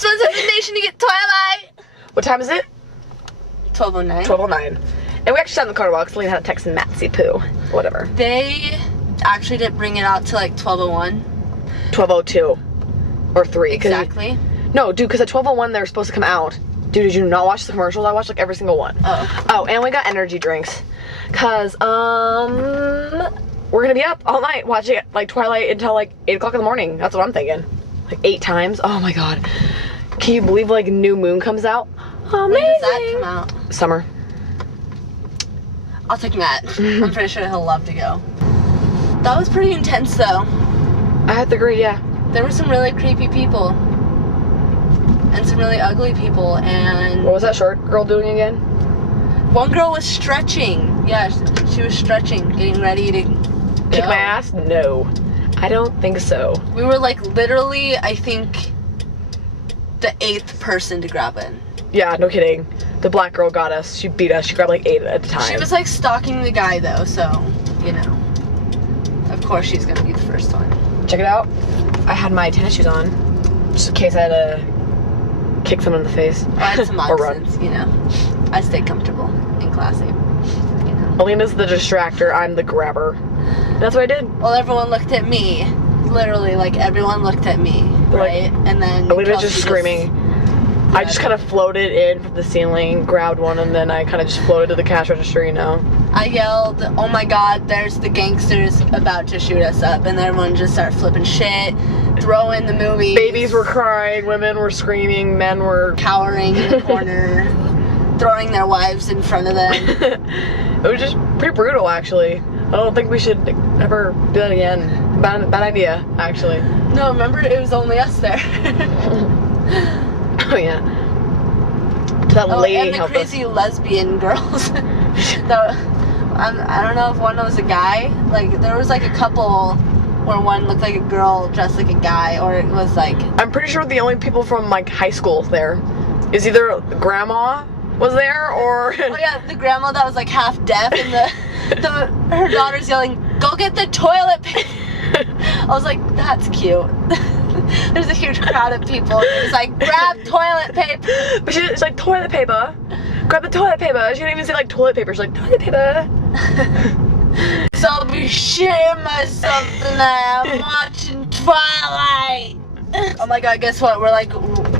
First ones in the nation to get Twilight. What time is it? 12:09. 12:09. And we actually sat in the car while Celine had a text in Matsy Poo. Whatever. They actually didn't bring it out till like 12:01. 12:02. Or 3. Exactly. No, dude, because at 12:01 they were supposed to come out. Dude, did you not watch the commercials? I watched like every single one. Oh, and we got energy drinks. Cause, we're gonna be up all night watching like Twilight until like 8 o'clock in the morning. That's what I'm thinking. Like 8 times. Oh my god. Can you believe like New Moon comes out? Amazing. When does that come out? Summer. I'll take Matt. I'm pretty sure he'll love to go. That was pretty intense though. I have to agree, yeah. There were some really creepy people. And some really ugly people, and... What was that short girl doing again? One girl was stretching. Yeah, she was stretching, getting ready to Kick my ass? No. I don't think so. We were like literally, I think, the 8th person to grab it. Yeah, no kidding. The black girl got us. She beat us. She grabbed like 8 at a time. She was like stalking the guy though, so, you know. Of course she's gonna be the first one. Check it out. I had my tennis shoes on, just in case I had to kick someone in the face. I had some or run. options, you know. I stay comfortable and classy, you know. Alina's the distractor. I'm the grabber. And that's what I did. Well, everyone looked at me. Literally, like everyone looked at me, right? Like, and then Alina's just screaming. I just kind of floated in from the ceiling, grabbed one, and then I kind of just floated to the cash register, you know. I yelled, "Oh my god, there's the gangsters about to shoot us up," and everyone just started flipping shit, throwing the movie. Babies were crying, women were screaming, men were cowering in the corner, throwing their wives in front of them. It was just pretty brutal, actually. I don't think we should ever do that again. Bad idea, actually. No, remember, it was only us there. Oh yeah. That lady and the helped crazy us. lesbian girls. I don't know if one was a guy. Like there was like a couple where one looked like a girl dressed like a guy, or it was like. I'm pretty sure the only people from like high school there is either grandma was there or. Oh yeah, the grandma that was like half deaf, and her daughter's yelling, "Go get the toilet paper." I was like, that's cute. There's a huge crowd of people. It's like, grab toilet paper. But she's like, toilet paper. Grab the toilet paper. She didn't even say like toilet paper. She's like, toilet paper. So I'll be shitting myself tonight. I'm watching Twilight. Oh my god, guess what? We're like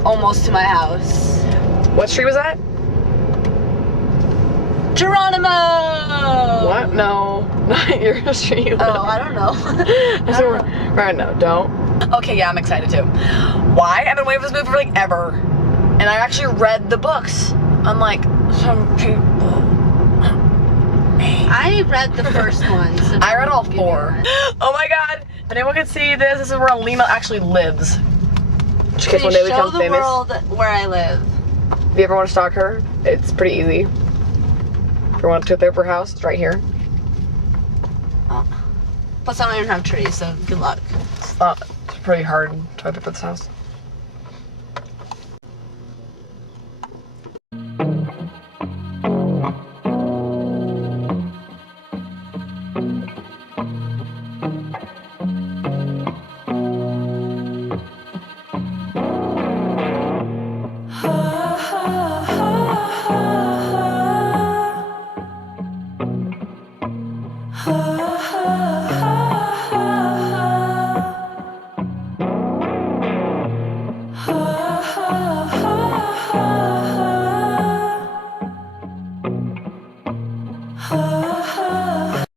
almost to my house. What street was that? Geronimo! What? No. Not your street. Oh, I don't know. Right, no, don't. Okay, yeah, I'm excited too. Why? I've been waiting for this movie for like ever. And I actually read the books. Unlike some people. I read the first one. So I read all 4. Oh my god. If anyone can see this, this is where Alina actually lives. Just in case one day we become famous. Show the world where I live. If you ever want to stalk her, it's pretty easy. If you want to took her house, it's right here. Oh. Plus I don't even have trees, so good luck. It's pretty hard to find for this house. Oh